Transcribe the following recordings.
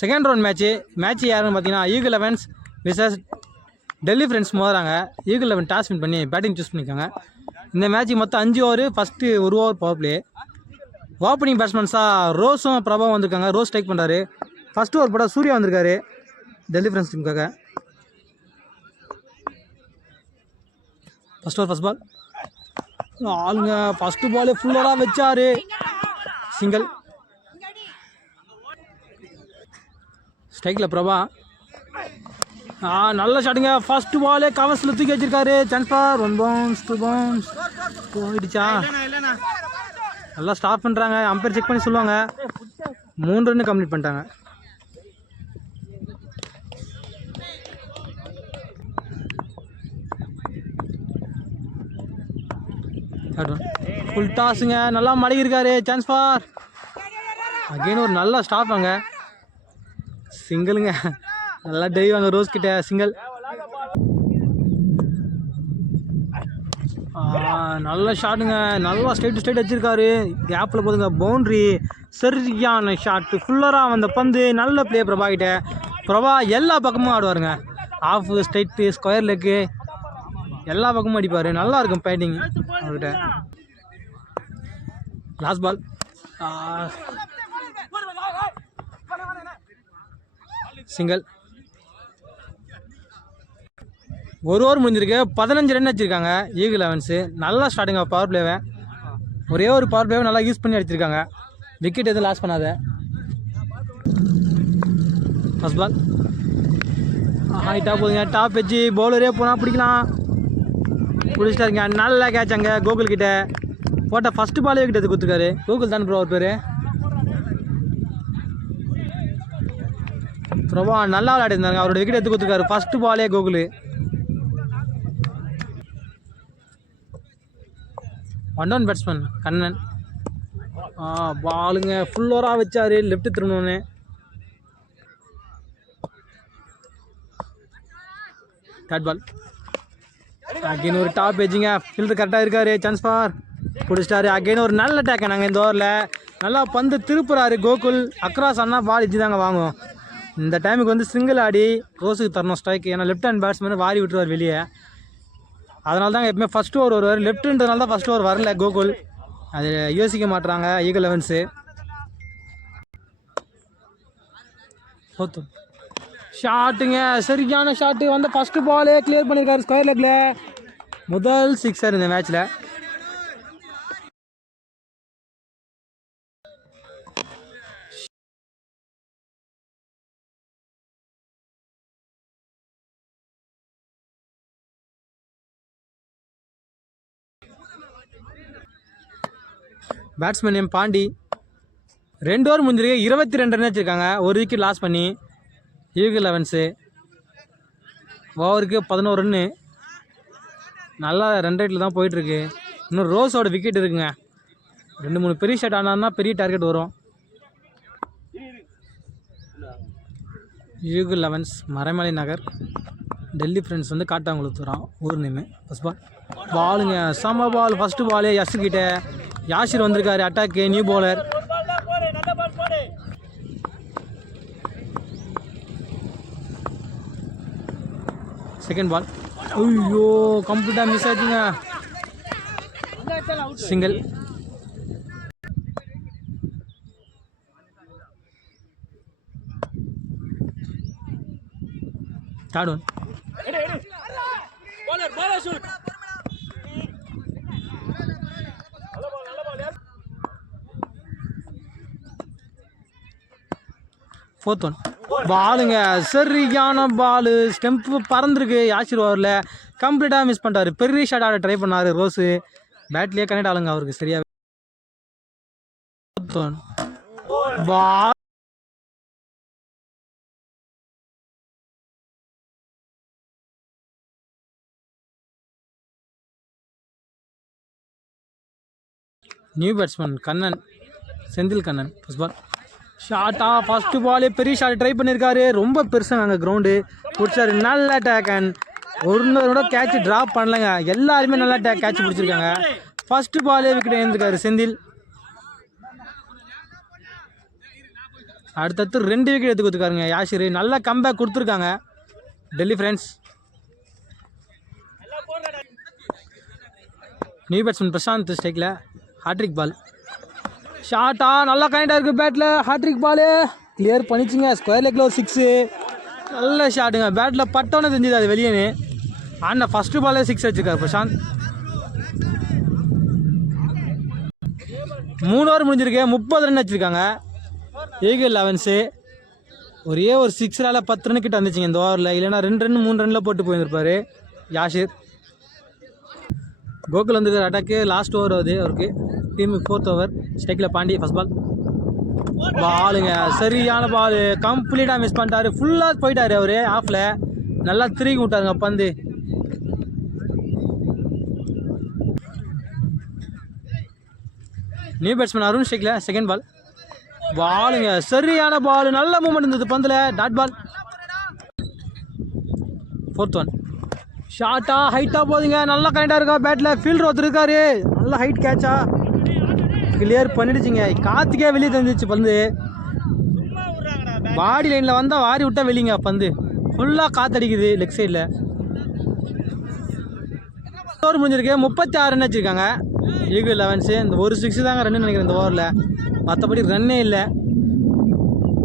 Second round match யாருன்னு பார்த்தீங்கன்னா eagle 11 versus Delhi friends மோதுறாங்க. ஈகிள் 11 டாஸ் வின் பண்ணி பேட்டிங் சூஸ் பண்ணியிருக்காங்க. இந்த மேட்ச் மொத்தம் 5 over. First 1 over power play. Opening பேட்ஸ்மேன்ஸாக ரோஸும் பிரபாவும் வந்திருக்காங்க. ரோஸ் ஸ்ட்ரைக் பண்ணுறாரு. ஃபஸ்ட்டு ஓவர் போட சூர்யா வந்திருக்காரு டெல்லி ஃப்ரெண்ட்ஸ் டீமுக்காக. ஃபஸ்ட் ஓவர் ஃபஸ்ட் பால் ஆளுங்க ஃபஸ்ட்டு பாலே ஃபுல்லாக வச்சாரு. சிங்கிள். ஸ்ட்ரைக்கில் பிரபா நல்ல ஷாட்டுங்க. ஃபர்ஸ்ட் பாலே கவர்ஸில் தூக்கி வச்சிருக்காரு. சான்ஸ் ஃபார் 1 பவுன்ஸ் 2 பவுன்ஸ் போயிடுச்சா. நல்லா ஸ்டாப் பண்ணுறாங்க. அம்பையர் செக் பண்ணி சொல்லுவாங்க. 3 ரன் கம்ப்ளீட் பண்ணிட்டாங்க. ஃபுல் டாஸுங்க. நல்லா மடங்கிருக்காரு. சான்ஸ் ஃபார் அகெயின் ஒரு நல்ல ஸ்டாப் அங்கே. சிங்கிளுங்க. நல்லா டெய்வாங்க ரோஸ் கிட்ட. சிங்கிள். நல்ல ஷாட்டுங்க. நல்லா ஸ்ட்ரைட் வச்சிருக்காரு. கேப்பில் போதுங்க. பவுண்ட்ரி. சரியான ஷாட்டு. ஃபுல்லராக வந்த பந்து. நல்ல பிளே பிரபா கிட்ட. பிரபா எல்லா பக்கமும் ஆடுவாருங்க. ஆஃப் ஸ்ட்ரைட்டு ஸ்கொயர் லெக்கு எல்லா பக்கமும் அடிப்பார். நல்லா இருக்கும் பேட்டிங் அவர்கிட்ட. Last ball single. 1 ஓவர் முடிஞ்சிருக்கு. 15 ரன் வச்சுருக்காங்க ஈகிள் 11. நல்லா ஸ்டார்டிங்க பவர் பிளேவை. ஒரே ஒரு பவர் பிளேவை நல்லா யூஸ் பண்ணி அடிச்சிருக்காங்க. விக்கெட் எதுவும் லாஸ் பண்ணாத. ஃபஸ்ட் பால் ஹைட்டாக போதுங்க. டாப் வச்சு பவுலரே போனால் பிடிக்கலாம். பிடிச்சிட்டாருங்க. நல்லா கேட்ச் அங்கே கோகுல் கிட்ட போட்ட. ஃபஸ்ட்டு பாலே விக்கெட் எடுத்து கொடுத்துருக்காரு. கோகுல் தான் ப்ரோ அவர் பேர். பிரபா நல்லா விளையாடி இருந்தாங்க. அவரோட விக்கெட் எடுத்து கொடுத்துருக்காரு. ஃபஸ்ட்டு பாலே கோகுல். 1 பேட்ஸ்மேன் கண்ணன். பாலுங்க ஃபுல் ஓவராக வச்சாரு. லெஃப்ட் திரும்பணுன்னு. தேர்ட் பால் அகைன் ஒரு டாப் எஜ்ஜிங்க. ஃபீல்டர் கரெக்டாக இருக்காரு. Chance for பிடிச்சிட்டாரு. அகைன் ஒரு நல்ல டேக்கை நாங்கள் இந்த ஓவரில். நல்லா பந்து திருப்புறாரு கோகுல். அக்ராஸ் ஆனால் பால் எஜ்ஜி தாங்க வாங்கும். இந்த டைமுக்கு வந்து சிங்கிள் ஆடி ரோஸுக்கு தரணும் ஸ்ட்ரைக். ஏன்னா லெஃப்ட் ஹேண்ட் பேட்ஸ்மேன் வாரி விட்டுருவார் வெளியே. அதனால தாங்க எப்பவுமே ஃபஸ்ட் ஓவர் வருவார். லெஃப்ட்டுன்றதுனால தான் ஃபஸ்ட் ஓவர் வரல கோகுல். அது யோசிக்க மாட்டுறாங்க ஈகிள் 11. ஷாட்டுங்க. சரியான ஷாட்டு வந்து ஃபஸ்ட்டு பாலே கிளியர் பண்ணியிருக்காரு ஸ்கொயர் லெக்கில். முதல் 6 இந்த மேட்ச்சில். Batsman name Pandi. 2 ஓவர் முடிஞ்சிருக்கு. 22 ரன் வச்சுருக்காங்க. ஒரு விக்கெட் லாஸ் பண்ணி ஈகிள் 11. ஓவருக்கு 11 ரன்னு. நல்லா ரன் ரேட்டில் தான் போயிட்டுருக்கு. இன்னும் ரோஸோட விக்கெட் இருக்குங்க. 2-3 பெரிய ஷாட் ஆனார்னா பெரிய டார்கெட் வரும். ஈகிள் 11 மறைமலை நகர். டெல்லி ஃப்ரெண்ட்ஸ் வந்து காட்டாங்குளத்தூரான் ஊர் நேமு. ஃபஸ்ட் பால் பாலுங்க சம பால். ஃபஸ்ட்டு பாலே யஸ்கிட்ட. யாஷிர் வந்திருக்காரு அட்டாக்கு. New bowler. செகண்ட் பால் ஐயோ கம்ப்ளீட்டாக மிஸ் ஆச்சுங்க. Single. Third one fourth one பாலுங்க. சரியான பாலு. ஸ்டெம்ப்பு பறந்துருக்கு. யாஷிர் ஓவரில் கம்ப்ளீட்டாக மிஸ் பண்ணிட்டாரு. பெரிய ஷாட் ஆட ட்ரை பண்ணார் ரோஸு. பேட்லேயே கனெக்ட் ஆளுங்க அவருக்கு சரியாக. Ball new batsman Kannan. Senthil Kannan. First ball ஷார்ட்டா. ஃபஸ்ட்டு பாலே பெரிய ஷாட் ட்ரை பண்ணியிருக்காரு. ரொம்ப பெருசாக அங்கே கிரவுண்டு பிடிச்சாரு. நல்ல டேக். அண்ட் ஒருத்தரோட கேட்ச் ட்ராப் பண்ணலங்க. எல்லாருமே நல்லா கேட்ச் பிடிச்சிருக்காங்க. ஃபஸ்ட்டு பாலே விக்கெட் எழுந்திருக்காரு செந்தில். அடுத்தடுத்து 2 விக்கெட் எடுத்து கொடுத்துருக்காருங்க யாஷிர். நல்ல கம்பேக் கொடுத்துருக்காங்க Delhi friends. New batsman Prashanth ஸ்ட்ரைக்கில் ஹாட்ரிக் பால். ஷார்ட்டா நல்லா கனெக்டாக இருக்குது பேட்டில். ஹாட்ரிக் பாலு கிளியர் பண்ணிச்சுங்க. ஸ்கொயர் லெக்கில் ஒரு 6. நல்ல ஷாட்டுங்க. பேட்டில் பட்டோன்னு தெரிஞ்சுது அது வெளியேன்னு. ஆனால் ஃபஸ்ட்டு பாலே 6 வச்சுருக்காரு பிரசாந்த். 3 ஓவர் முடிஞ்சிருக்கு. 30 ரன் வச்சுருக்காங்க ஈகிள் 11. ஒரே ஒரு 6 10 ரன் கிட்ட வந்துச்சுங்க இந்த ஓவரில். இல்லைனா 2 ரன் 3 ரனில் போட்டு போயிருப்பார் யாஷிர். கோகுல் வந்துருக்கிற அட்டாக்கு லாஸ்ட் ஓவர் ஆகுது அவருக்கு. டீமுக்கு 4th ஓவர். ஸ்ட்ரைக்கில் பாண்டி ஃபஸ்ட் பால். பாலுங்க சரியான பால். கம்ப்ளீட்டாக மிஸ் பண்ணிட்டாரு. ஃபுல்லாக போயிட்டார் அவர் ஆஃபில். நல்லா திரும்பி விட்டாருங்க பந்து. நியூ பேட்ஸ்மேன் அருண் ஸ்ட்ரைக்கில் செகண்ட் பால். பாலுங்க சரியான பால். நல்ல மூமெண்ட் இருந்தது பந்தில். Dot ball. 4th one. ஷார்ட்டா ஹைட்டாக போதுங்க. நல்லா கனெக்டாக இருக்கா பேட்டில். ஃபீல்டர் ஒருத்தர் இருக்காரு. நல்லா ஹைட் கேட்சா கிளியர் பண்ணிடுச்சிங்க. காற்றுக்கே வெளியே தந்துச்சு பந்து. பாடி லைனில் வந்தால் வாரி விட்டா வெளிங்க பந்து. ஃபுல்லாக காற்றடிக்குது லெக் சைடில். ஓவர் முடிஞ்சிருக்கு. 36 ரன் வச்சுருக்காங்க ஈகிள் 11. இந்த ஒரு 6 தாங்க ரன்னு நினைக்கிறேன் இந்த ஓவரில். மற்றபடி ரன்னே இல்லை.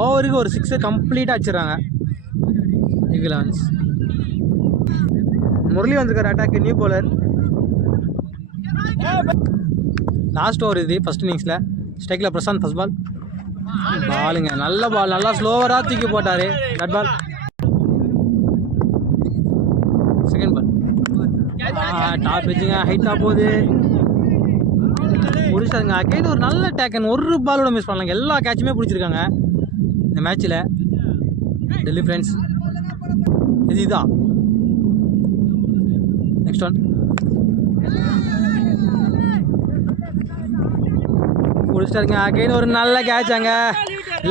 ஓவருக்கு ஒரு 6 கம்ப்ளீட்டாக அடிச்சிடறாங்க ஈகிள் 11. முரளி வந்திருக்காரு அட்டாக்கு நியூ பவுலர். லாஸ்ட் ஓவர் இது ஃபஸ்ட் இன்னிங்ஸில். ஸ்ட்ரைக்கில் பிரசாந்த் ஃபஸ்ட் பால். பாலுங்க நல்ல பால். நல்லா ஸ்லோவராக தூக்கி போட்டார். Dot ball. Second ball. Top வச்சுங்க. ஹைட்டாக போகுது. பிடிச்சாருங்க. அகைன் ஒரு நல்ல டேக்கன். ஒரு பாலோட மிஸ் பண்ணலாங்க. எல்லா கேட்சுமே பிடிச்சிருக்காங்க இந்த மேட்ச்சில் டெல்லி ஃப்ரெண்ட்ஸ். இதுதான் நெக்ஸ்ட் ஒன். முடிச்சிட்டாருங்க. அகைன் ஒரு நல்ல கேட்சாங்க.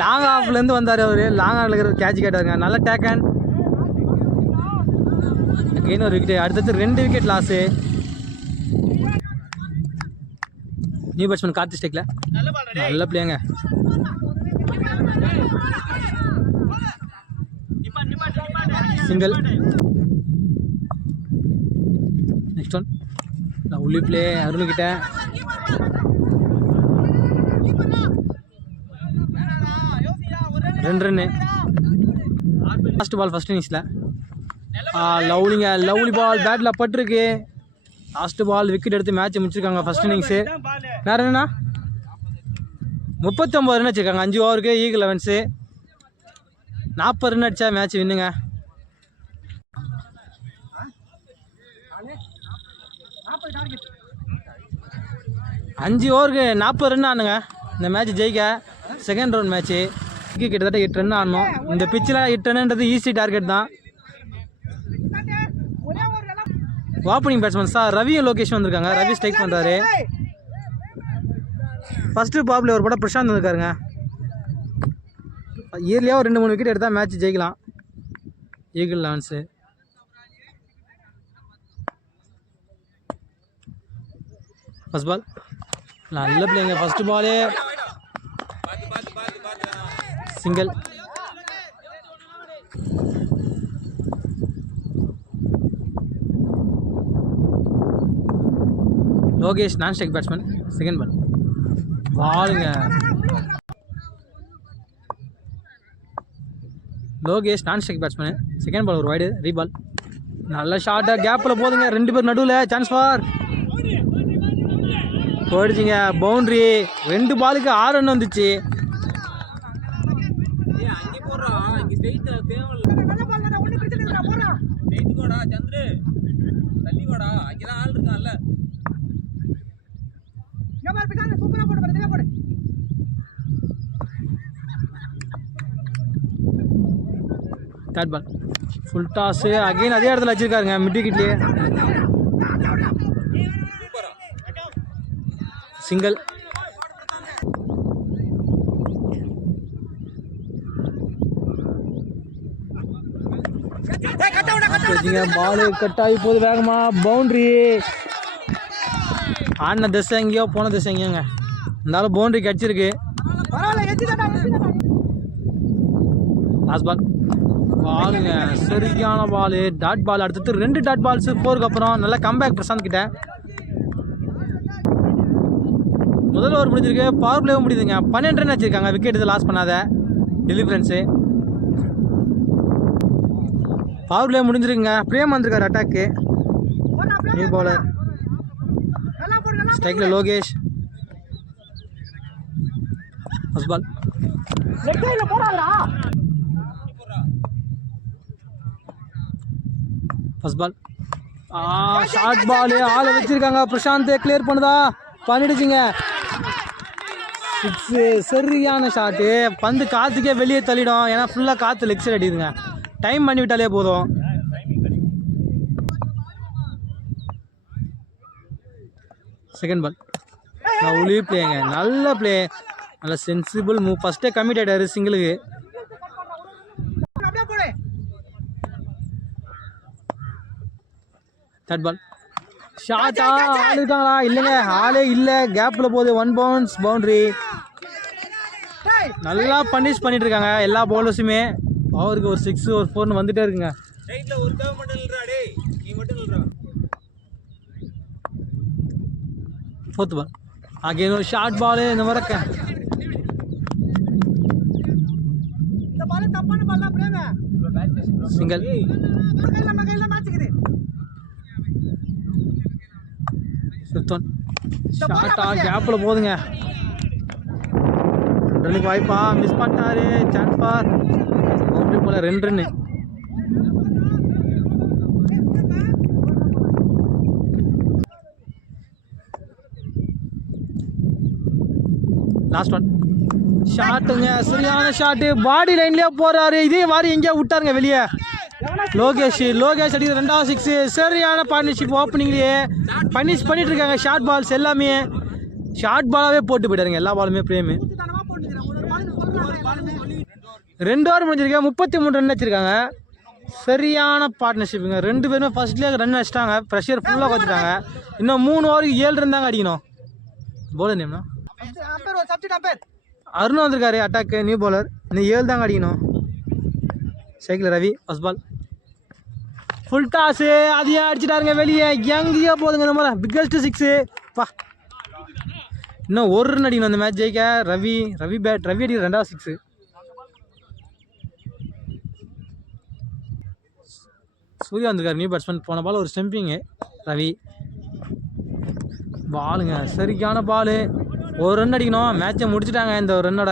லாங் ஆஃப்லேருந்து வந்தார் அவர். லாங் ஆஃபில் இருக்கிற கேட்ச் கேட்டாருங்க. நல்ல டேக்கன். அகைன் ஒரு விக்கெட். அடுத்தது 2 wicket loss. New batsman Karthi ஸ்ட்ரைக்கில். நல்ல பிளேங்க. சிங்கிள். Next one. உள்ளி பிளே அருள்கிட்ட. ரெண்டு ரன்னு. லாஸ்ட் பால் ஃபஸ்ட் இன்னிங்ஸில். லவ்லிங்க. லவ்லி பால் பேட்டில் பட்டிருக்கு. லாஸ்ட் பால் விக்கெட் எடுத்து மேட்ச் முடிச்சிருக்காங்க ஃபஸ்ட் இன்னிங்ஸு. வேறு என்னண்ணா 39 ரன் வச்சுருக்காங்க 5 ஓவருக்கு ஈகிள் 11. 40 ரன் அடித்தா மேட்ச் வின்னுங்க. அஞ்சு ஓவருக்கு 40 ரன் ஆனுங்க இந்த மேட்ச் ஜெயிக்க. Second round match. கிட்டத்தட்ட 8 ரன் ஆடணும். இந்த பிச்சில் 8 ரன்ன்றது ஈஸி டார்கெட் தான். ஓப்பனிங் பேட்ஸ்மேன் சார் ரவியும் லோகேஷ் வந்திருக்காங்க. ரவி ஸ்ட்ரைக் பண்ணுறாரு. ஃபஸ்ட்டு பாப்பில் ஒரு படம் பிரசாந்த் வந்திருக்காருங்க. இயர்லியாக ஒரு 2-3 விக்கெட் எடுத்தால் மேட்ச் ஜெயிக்கலாம் ஈகிள் 11. ஃபஸ்ட் பால் நல்ல பிள்ளைங்க. ஃபஸ்ட்டு பாலே சிங்கிள். லோகேஷ் நான் ஸ்ட்ரைக் பேட்ஸ்மேன். Second ball. பாலுங்க. லோகேஷ் நான் ஸ்ட்ரைக் பேட்ஸ்மேன். செகண்ட் பால் ஒரு வைடு ரீபால். நல்ல ஷார்ட்டாக கேப்பில் போதுங்க. 2 பேர் நடுவில். Chance for போயிடுச்சிங்க. பவுண்ட்ரி. 2 பாலுக்கு 6 ரன் வந்துச்சு. Third ball full toss. Again அதே இடத்துல வச்சுருக்காருங்க மிட் விக்கெட்லேயே. சிங்கிள். பாலு கட் ஆகி போகுது வேகமாக. பவுண்ட்ரி. ஆடின திசை எங்கேயோ போன திசை எங்கேயோங்க. இருந்தாலும் பவுண்ட்ரி கிடச்சிருக்கு. லாஸ்ட் பால் பாலுங்க சரியான பால். டாட் பால் அடுத்தது 2 டாட் பால்ஸ் 4க்கு அப்புறம் நல்ல கம்பேக் பிரசாந்த் கிட்ட. முதல் ஓவர் முடிஞ்சிருக்கு. பவர் பிளேவும் முடியுதுங்க. 12 ரன் வச்சிருக்காங்க. விக்கெட் இது லாஸ் பண்ணாத டெலிவரன்ஸு. பவர் பிளே முடிஞ்சிருக்குங்க. பிரேம் வந்திருக்காரு அட்டாக்கு. நியூ பவுலர் ஸ்ட்ரைக்கில் Lokesh. First ball first ball short ball ஆளை வச்சிருக்காங்க. பிரசாந்த் கிளியர் பண்ணுதா? பண்ணிடுச்சுங்க. சரியான ஷாட்டு. பந்து காற்றுக்கே வெளியே தள்ளிடும். ஏன்னா ஃபுல்லாக காற்று லெக் சைடு அடிக்குதுங்க. டைம் பண்ணி விட்டாலே போதும். செகண்ட் பால் ஒளி பிளேங்க. நல்ல பிளே, நல்ல சென்சிபிள் மூவ். ஃபர்ஸ்டே கமிட் ஆகிட்டாரு சிங்கிளுக்கு. தேர்ட் பால் ஷாட்டா? ஆள் இருக்காங்களா? இல்லைங்க, ஆளே இல்லை. கேப்பில் போகுது. 1 பவுன்ஸ் பவுண்ட்ரி. நல்லா பனிஷ் பண்ணிட்டு இருக்காங்க எல்லா பவுலர்ஸுமே. அவருக்கு ஒரு 6 ஒரு 4 வந்துட்டே இருக்குங்க. ஃபோர்த் பால் அகைன் ஒரு ஷார்ட் பால். இந்த மாதிரி சிங்கிள். சுத்தம் ஷார்ட்டா கேப்பில் போகுதுங்க. ரன்னுக்கு வாய்ப்பா? மிஸ் பண்ணிட்டாரு. சான்ஸ் பார் பவுண்டரி போல 2 ரன்னு. லாஸ்ட் ஒன் ஷாட்டுங்க. சரியான ஷாட்டு. பாடி லைன்லேயே போறாரு. இதே மாதிரி எங்கேயா விட்டாருங்க வெளியே. லோகேஷ் அடிக்கிற 2வது 6. சரியான பார்ட்னர்ஷிப். ஓப்பனிங்லேயே பனிஷ் பண்ணிட்டு இருக்காங்க. ஷார்ட் பால்ஸ் எல்லாமே ஷார்ட் பாலாகவே போட்டு போயிட்டாருங்க எல்லா பாலுமே. பிரேமு 2 ஓவர் முடிஞ்சிருக்கேன். 33 ரன் வச்சிருக்காங்க. சரியான பார்ட்னர்ஷிப்புங்க. 2 பேருமே ஃபர்ஸ்ட்லேயே ரன் அடிச்சிட்டாங்க. ப்ரெஷர் ஃபுல்லாக வச்சுட்டாங்க. இன்னும் 3 ஓவருக்கு 7 ரன் தாங்க அடிக்கணும். பவுலர் நேம்னா அருண் வந்திருக்காரு அட்டாக்கு. New bowler. இன்னும் 7 தாங்க அடிக்கணும். Cycle Ravi. First ball full toss. அதையே அடிச்சிட்டாருங்க வெளியே. எங்கேயோ போதுங்க இந்த மாதிரி பிக்கஸ்ட் 6 பா. இன்னும் 1 ரன் அடிக்கணும் அந்த மேட்ச் ஜெயிக்க. ரவி அடிக்கிற 2வது 6. சூர்யா வந்திருக்காரு நியூ பேட்ஸ்மேன். போன பால் ஒரு ஸ்டம்பிங்கு. ரவி பாலுங்க சரிக்கான பால். 1 ரன் அடிக்கணும். மேட்சை முடிச்சுட்டாங்க இந்த ஒரு ரன்னோட.